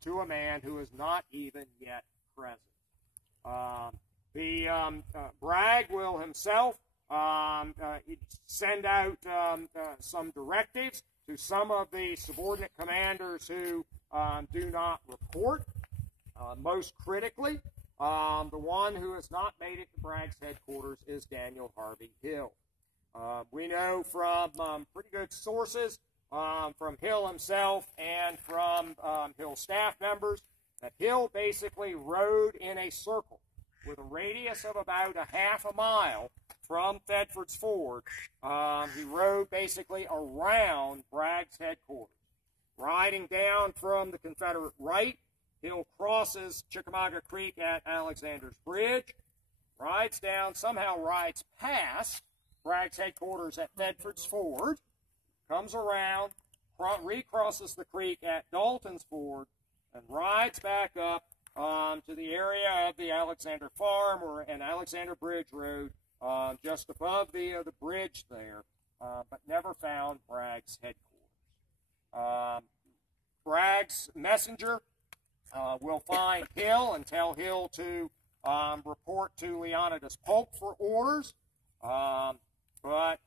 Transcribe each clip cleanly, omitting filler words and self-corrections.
to a man who is not even yet present. Bragg will himself send out some directives to some of the subordinate commanders who do not report. Most critically, the one who has not made it to Bragg's headquarters is Daniel Harvey Hill. We know from pretty good sources, from Hill himself and from Hill staff members, that Hill basically rode in a circle with a radius of about a half a mile from Thetford's Ford. He rode basically around Bragg's headquarters. Riding down from the Confederate right, Hill crosses Chickamauga Creek at Alexander's Bridge, rides down, somehow rides past Bragg's headquarters at Thetford's Ford, comes around, recrosses the creek at Dalton's Ford, and rides back up to the area of the Alexander Farm or an Alexander Bridge Road just above the bridge there, but never found Bragg's headquarters. Bragg's messenger will find Hill and tell Hill to report to Leonidas Polk for orders, but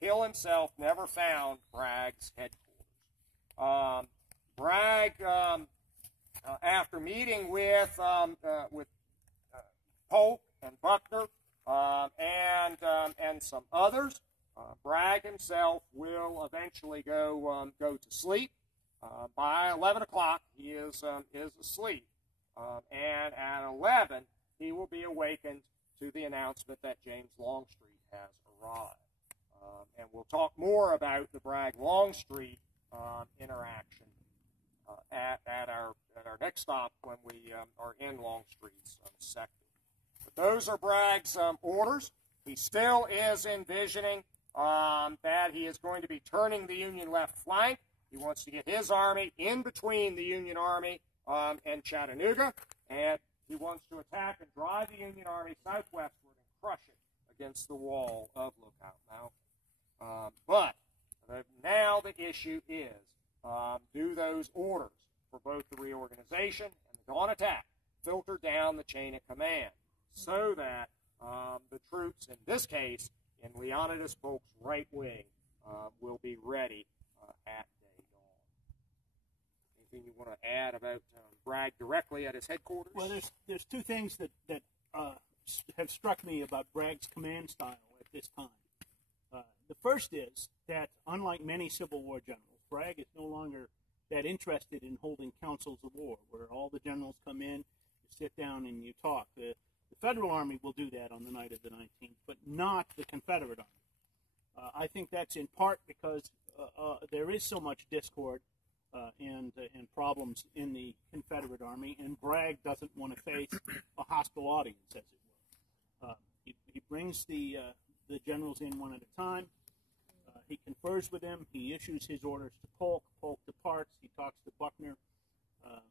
Hill himself never found Bragg's headquarters. Bragg, after meeting with Polk and Buckner and some others, Bragg himself will eventually go to sleep. By 11 o'clock, he is asleep, and at 11, he will be awakened to the announcement that James Longstreet has arrived. And we'll talk more about the Bragg-Longstreet interaction at our next stop when we are in Longstreet's sector. But those are Bragg's orders. He still is envisioning that he is going to be turning the Union left flank. He wants to get his army in between the Union Army and Chattanooga, and he wants to attack and drive the Union Army southwestward and crush it against the wall of Lookout Mountain. But now the issue is, do those orders for both the reorganization and the dawn attack filter down the chain of command so that the troops, in this case, in Leonidas Polk's right wing, will be ready at day dawn. Anything you want to add about Bragg directly at his headquarters? Well, there's two things that have struck me about Bragg's command style at this time. The first is that, unlike many Civil War generals, Bragg is no longer that interested in holding councils of war, where all the generals come in, you sit down, and you talk. The Federal Army will do that on the night of the 19th, but not the Confederate Army. I think that's in part because there is so much discord and problems in the Confederate Army, and Bragg doesn't want to face a hostile audience, as it were. He brings the generals in one at a time. He confers with them. He issues his orders to Polk. Polk departs. He talks to Buckner.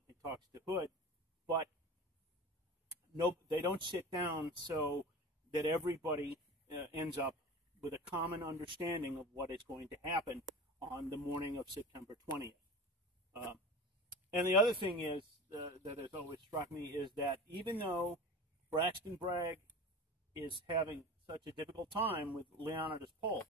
He talks to Hood. But no, they don't sit down so that everybody ends up with a common understanding of what is going to happen on the morning of September 20th. And the other thing is that has always struck me is that even though Braxton Bragg is having such a difficult time with Leonidas Polk,